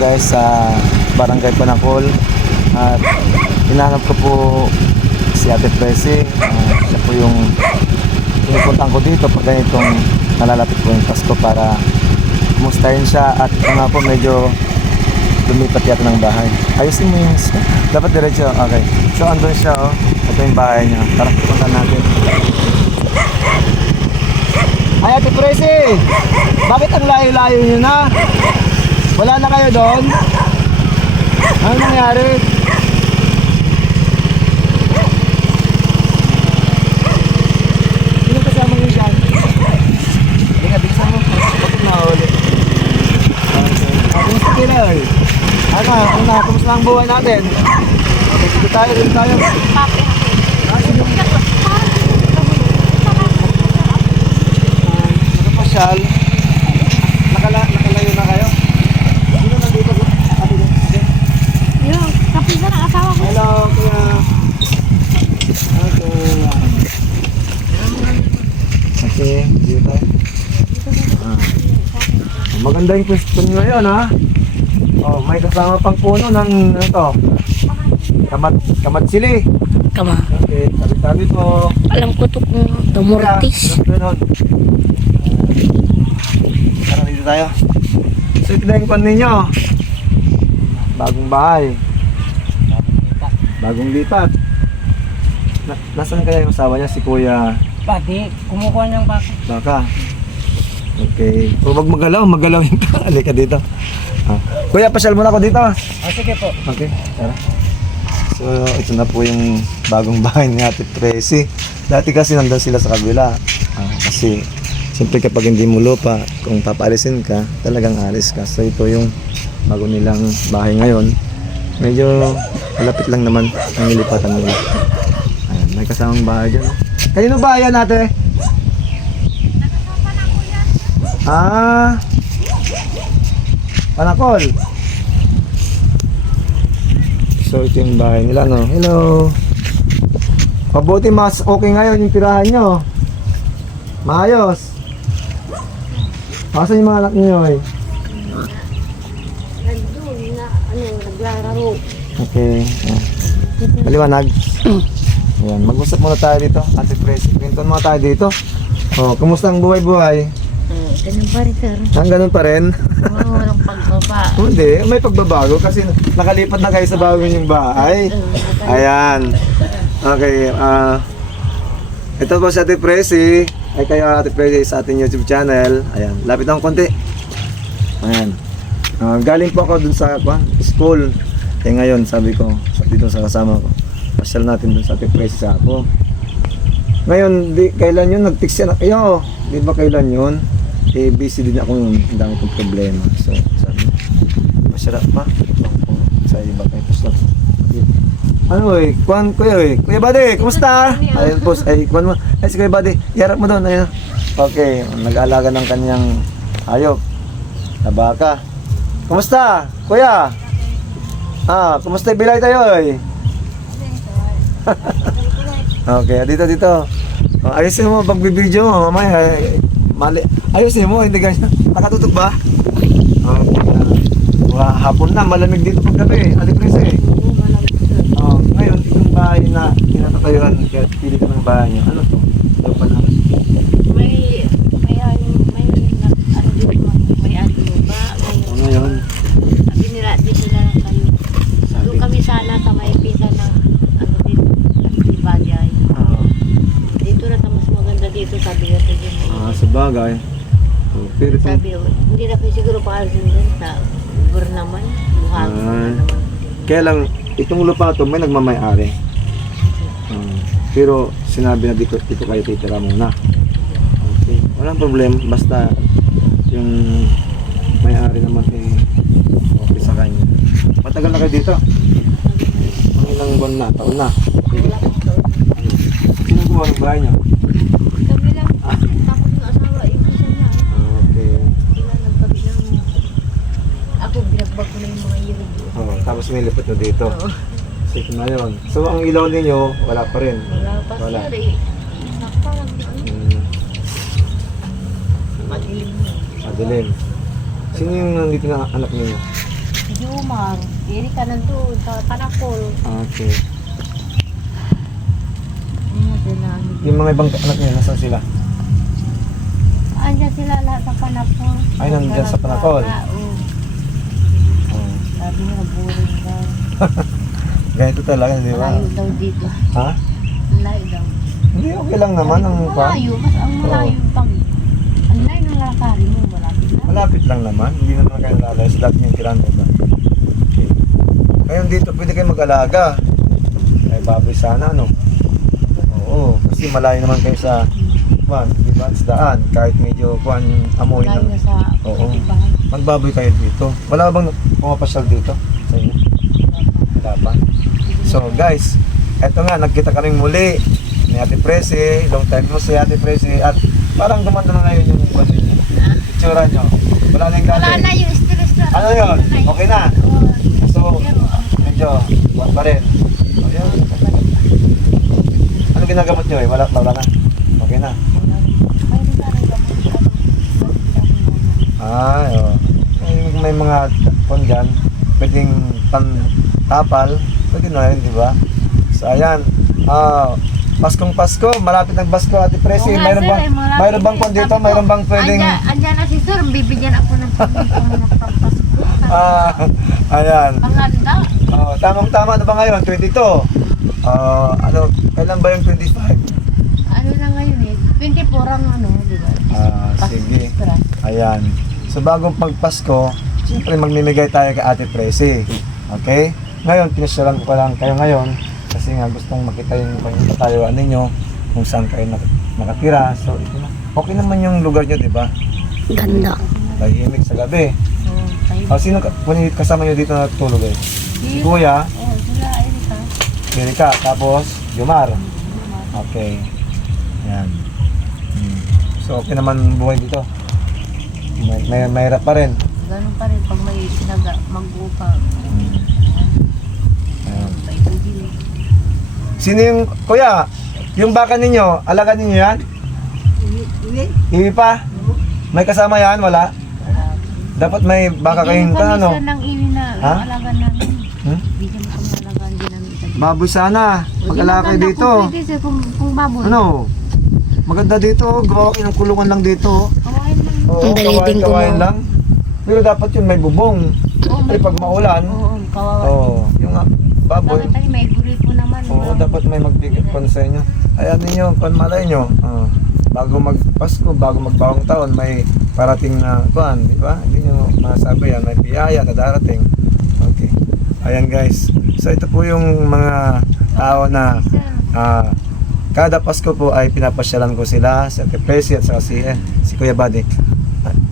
guys sa Barangay Panakol at hinahanap ko po si Ate Presi. Ah, siya po yung pinupuntahan ko dito pag ganitong nalalapit po yung Pasko para kumustahin siya at nga po medyo lumipat yata ng bahay. Ayusin mo yung... Dapat diretso. Okay. So, andun siya, oh. Ito yung bahay niya. Tara, punta natin. Ay, Ate Presi! Bakit ang layo-layo niyo na? Wala na kayo doon? Ano nangyari? Sino kasama niyo dyan? Hindi nga, bilisan mo. Bakit mahuli? Okay. Ah, kumusta kayo na, oy? Ano, una, kumusta ang buhay natin? Dito tayo, dito tayo. Ah, sige. Nakapasyal. Nakala, nakalayo na kayo? Sino nandito? Ate, ate. Yung kapisan ang asawa ko. Hello, kuya. Okay. Okay, dito tayo. Ah. Maganda yung question ngayon, ha? Oh, may kasama pang puno ng ano to? Kamat, kamat sili. Kama. Okay, tabi-tabi po. Alam ko to kung ganun. Tara dito tayo. So ito na yung pan ninyo. Bagong bahay. Bagong lipat. Na, nasaan kaya yung asawa niya? Si Kuya Pati, kumukuha niyang pati. Baka. Okay. O wag magalaw, magalaw yung ka. Halika dito. Ah. Kuya, pasyal muna ako dito. Ah, sige po. Okay, tara. So, ito na po yung bagong bahay ni Ate Tracy. Dati kasi nandun sila sa kabila. Ah, kasi, siyempre kapag hindi mo lupa, kung papaalisin ka, talagang alis ka. So, ito yung bago nilang bahay ngayon. Medyo malapit lang naman ang nilipatan nila. Ayan, may kasamang bahay dyan. Kanino ba yan, ate? Ah, Panakol. So ito yung bahay nila no. Hello. Pabuti mas okay ngayon yung tirahan nyo. Maayos. Asan yung mga anak niyo eh? Nandun na, ano, naglalaro. Okay. Ah. Maliwanag. Ayan, mag-usap muna tayo dito. Ate Pres, kwento muna tayo dito. Oh, kumusta ang buhay-buhay? Hmm, ganun pa rin, sir. Ang ganun pa rin. Oo, walang pagbaba. Hindi, may pagbabago kasi nakalipat na kayo sa bago yung bahay. Ayan. Okay, ah ito po si Ate Presi. Ay kayo Ate Presi sa ating YouTube channel. Ayan, lapit ng konti. Ayan. Ah, galing po ako dun sa kwan, school. Eh ngayon, sabi ko, dito sa kasama ko, pasyal natin dun sa Ate Presi sa ako. Ngayon, di, kailan yun? Nag-text yan. Ayo, di ba kailan yun? Eh, busy din ako yun. Ang dami kong problema. So, sabi, masarap pa. Sa iba kayo, lang. Ano eh, kuan kuya eh. Kuya Buddy, kumusta? Ayun po, ay kuan mo. Ay si Kuya Buddy, yarap mo doon ayun. Okay, nag-aalaga ng kanyang hayop. Na baka. Kumusta? Kuya? Ah, kumusta yung bilay tayo eh? okay, dito dito. Oh, ayusin mo pag bibidyo mo mamaya. Mali. Ayusin mo, hindi ganyan. Nakatutok ba? Okay. Uh, hapon na, malamig dito pag gabi. Alikres eh. Oh, ngayon, itong bahay na tinatatayuan, kaya pili ka ng bahay niyo. Ano to? Ito pa na. May, may, ano, may, na- ano dito, may ano ba? May, Oh, ngayon, sabi nila, dito na lang kayo. Doon kami sana sa may pisa ng, ano dito, di Bagay. ah, Dito na mas maganda dito, sabi ko sa dyan. ah, sa bagay. Oh, pero itong, Sabi hindi na kayo siguro paalisin din sa lugar naman. Buhangin Ah. na naman. kaya lang, itong lupa to, may nagmamayari. Ah, pero sinabi na dito, dito kayo titira muna. Okay. Walang problem, basta yung may-ari naman eh, okay sa kanya. Matagal na kayo dito? Ang ilang buwan na, taon na. Sino gumawa ng bahay niyo? Kami lang, tapos yung asawa, yung isa niya. Okay. Sila nagpabi ng... Ako, binagbag ko na yung mga yun. Nilipat na dito. Oo. Ito na yun. So, ang ilaw ninyo, wala pa rin. Wala pa Wala. sir eh. Nakparang ano, Hmm, madilim na. madilim. Sino yung nandito na anak ninyo? si Jumar. Iri ka nandun sa Panakol. Okay. Ano din na ano. Yung mga ibang anak niya, nasaan sila? Andiyan sila lahat sa Panakol. Ay, nandyan sa Panakol. Oo. Sabi niya, boring daw. Ganito talaga, di ba? Malayo daw dito. Ha? Malayo daw. Hindi, okay lang naman ang pa. Malayo, mas ang malayo pag... Ang layo ng lalakari mo, malapit na. Malapit lang naman. Hindi naman kayo lalay sa dati yung kiran, diba? Okay. Ngayon dito, pwede kayo mag-alaga. Ay, baboy sana, no? Oo, kasi malayo naman kayo sa kuan, di ba? Sa daan, kahit medyo kuan amoy na sa Oo. katibahan. magbaboy kayo dito. Wala bang pumapasyal dito sa inyo? Wala pa. So guys, eto nga, nagkita kaming muli ni Ate Presi, long time no si Ate Presi, at parang gumanda na ngayon yung kuan ninyo. Itsura nyo. Wala na yung dati. Wala na yung stress na. Ano yun? Okay na? Oo. So, Pero, medyo, kuwan pa rin. O yun. Ano ginagamot nyo eh? Wala, wala na. Okay na. mayroon ka rin gamot. Ay, oh. May, may mga kuwan dyan, pwedeng pan tapal, pwede na rin, di ba? So, ayan. Ah, Paskong Pasko, malapit ng Pasko, Ate Presi. Oo nga, mayroon sir, bang, eh, malapit mayroon bang eh. kwan dito? Sabi ko, Mayroon bang pwedeng... Andyan, andyan na si Sir, bibigyan ako ng pampasko. Ah, ayan. Panganda. Oh, tamang-tama na ba ngayon? 22. Ah, ano, kailan ba yung 25? Ano na ngayon eh? 24 ang ano, di ba? Ah, sige. Ayan. So bago magpasko, siyempre magmimigay tayo kay Ate Presi. Okay? Ngayon, pinasyalan ko lang kayo ngayon kasi nga gustong makita yung patayuan ninyo kung saan kayo nak- nakatira. So, ito na. Okay naman yung lugar nyo, di ba? Ganda. Tahimik sa gabi. Oo, tayo. O, sino ka- kasama nyo dito na natutulog eh? Si Kuya, Oo, sila ayun ka. Erika, tapos Jumar. Okay. Yan. Hmm. So, okay naman buhay dito. May, may, mahirap pa rin. Ganun pa rin pag may sinaga, mag-upa. Hmm. Sino yung, kuya, yung baka ninyo, alaga ninyo yan? Iwi pa? May kasama yan? Wala? Dapat may baka kayong kami ano? sir ng iwi na Ha? alagaan namin. Hmm? Bigyan mo kami alagaan din namin. Baboy sana. Maganda dito. Kung pwede sir, kung, kung baboy. Ano? Maganda dito. Gawa kayo ng kulungan lang dito. Kawain lang. Oo, Ang dali din kawain gumawa. lang. Pero dapat yun may bubong. Oo, Ay, pag maulan, Oo, kawawa. Oo, yung ah, baboy. Bakit tayo may gulay po naman. Oo, Walang- dapat may magbigay sa inyo. Ayan ninyo, kung malay nyo, ah, bago magpasko, bago magbawang taon, may parating na kuan, di ba? Hindi nyo masabi yan, may biyaya na darating. Okay. Ayan guys. So ito po yung mga tao na ah, kada Pasko po ay pinapasyalan ko sila sa Ate Presi at saka si, eh, si Kuya Buddy.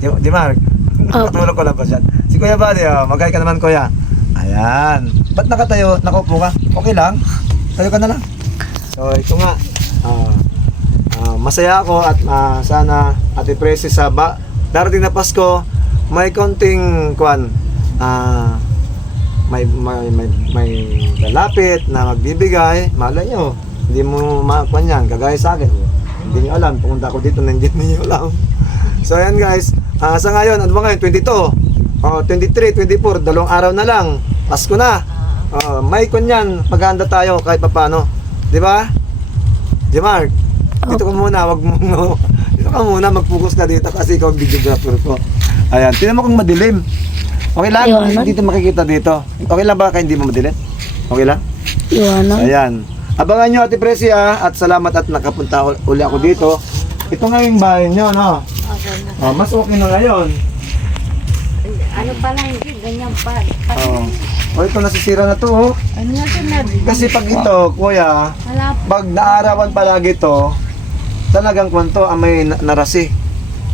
Di, di Mark? Nakatulog ko lang pa siya. Si Kuya Buddy, oh, magkay ka naman Kuya. Ayan. Ba't nakatayo? Nakaupo ka? Okay lang? Tayo ka na lang. So ito nga. ah, ah, masaya ako at ah, sana Ate Presi sa ba darating na Pasko may konting kuan ah may may may, may lalapit na magbibigay malay nyo hindi mo makuan yan kagaya sa akin hindi nyo alam pumunta ako dito nandiyan ninyo alam so ayan guys. Ah, sa ngayon ano ba ngayon? 22 oh, 23, 24 dalawang araw na lang. Pasko na. Oh, may kun yan. Maghahanda tayo kahit papano di ba? Di Mark? Dito ka muna. Wag mo dito ka muna. Mag-focus ka dito kasi ikaw ang videographer ko. Ayan. Tinan mo kung madilim. Okay lang, Iwanan. hindi dito makikita dito. Okay lang ba kaya hindi mo madilim? Okay lang? Iwanan. Ayan. Abangan nyo Ate Presi ah, at salamat at nakapunta ul- uli ako dito. Ito nga yung bahay nyo, no? Oh, mas okay na ngayon. Ano pala, hindi, ganyan pa. pa Oh. Oh, ito nasisira na to, oh. Ano nga sir, na, Kasi pag ito, kuya, wala pa. pag naarawan palagi to, talagang kwanto ang may na- narasi.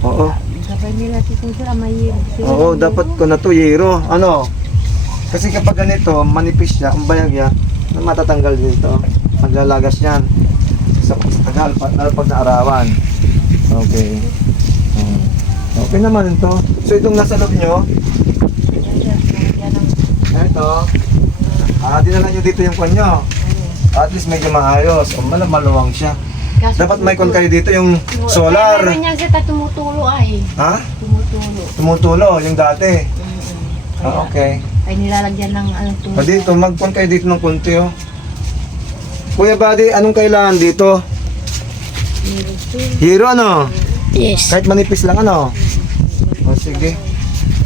Oo. Sabay nila si sir, may Oo, dapat ko na to yero. Ano? Kasi kapag ganito, manipis siya, ang bayag niya, matatanggal din to. Maglalagas yan. Sa, sa tagal, pa, lalo pag naarawan. Okay. Okay naman ito. So itong nasa loob nyo, ito, ah, dinala nyo dito yung kwan nyo. At least medyo maayos. O malam maluwang siya. Kaso Dapat may kwan kayo dito yung Kaya solar. meron niya siya tumutulo ay. Ha? Tumutulo. Tumutulo yung dati. Mm-mm. Ah, okay. Ay nilalagyan ng anong Ah, tungkol. dito, magpon kayo dito ng konti, oh. Kuya Buddy, anong kailangan dito? Hero, ano? Yes. Kahit manipis lang, ano? Sige.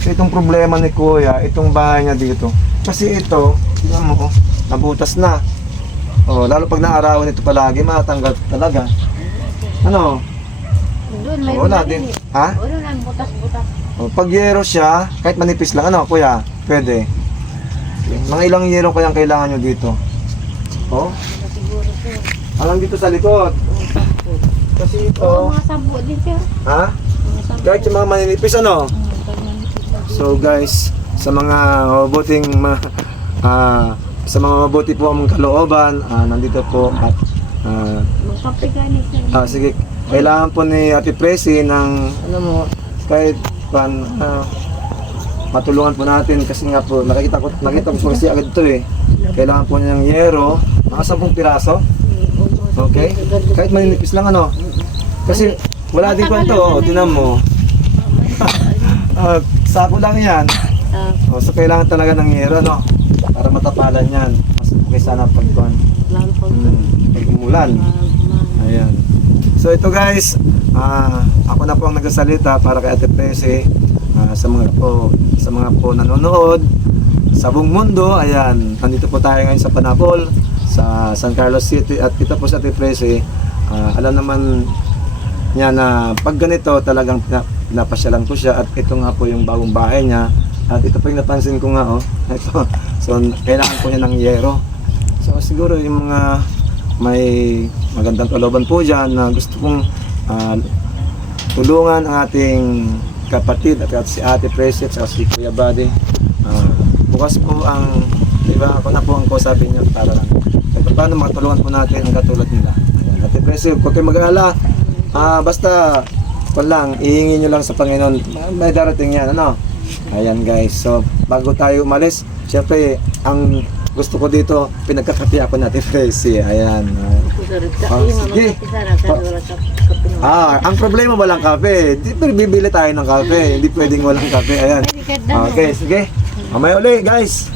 So, itong problema ni Kuya, itong bahay niya dito. Kasi ito, tingnan mo, oh, nabutas na. Oh, lalo pag naarawan ito palagi, matanggal talaga. Ano? Doon may Wala una din. eh. Ha? Wala lang butas-butas. Oh, pag yero siya, kahit manipis lang, ano, kuya? Pwede. Mga ilang yero kayang kailangan nyo dito? Oh, siguro sir. alam dito sa likod. Kasi ito, Oo, mga sabo din sir. ha? Kahit yung mga maninipis, ano? So guys, sa mga mabuting ma, ah, sa mga mabuti po ang kalooban, ah, nandito po at sir. ah, sige, kailangan po ni Ate Presi ng Ano mo? kahit pan ah, matulungan po natin kasi nga po nakita ko nakita ko kasi agad ito eh. Kailangan po niya ng yero, mga 10 piraso. Okay? Kahit maninipis lang ano. Kasi wala din kwento, oh, tinan mo. Ah, sako lang 'yan. Ah, Oh, so kailangan talaga ng yero no para matapalan 'yan. Mas okay sana pag pag Hmm, pag umulan. Ayan. So ito guys, ah ako na po ang nagsasalita para kay Ate Presi ah, sa mga po sa mga po nanonood sa buong mundo. Ayan, nandito po tayo ngayon sa Panapol sa San Carlos City at ito po sa Ate Presi. ah, alam naman niya na pag ganito talagang pina- pinapasyalan ko siya at ito nga po yung bagong bahay niya. At ito po yung napansin ko nga oh. Ito so kailangan po niya ng yero. So siguro yung mga may magandang kalooban po dyan na gusto kong ah, tulungan ang ating kapatid at, at si Ate Precious at si Kuya Buddy. Ah, bukas po ang di ba ako na po ang kausapin niya para lang kahit paano matulungan po natin ang katulad nila? Ate Precious huwag kayong mag-alala Ah, basta kung lang, ihingi nyo lang sa Panginoon. May darating yan, ano? Ayan guys, so bago tayo umalis, syempre, ang gusto ko dito, pinagkakapi ako natin, Presi. Ayan. Ah, sige. Ah, ang problema walang kape. Di bibili tayo ng kape. Hindi pwedeng walang kape. Ayan. Okay, sige. Mamaya uli, guys.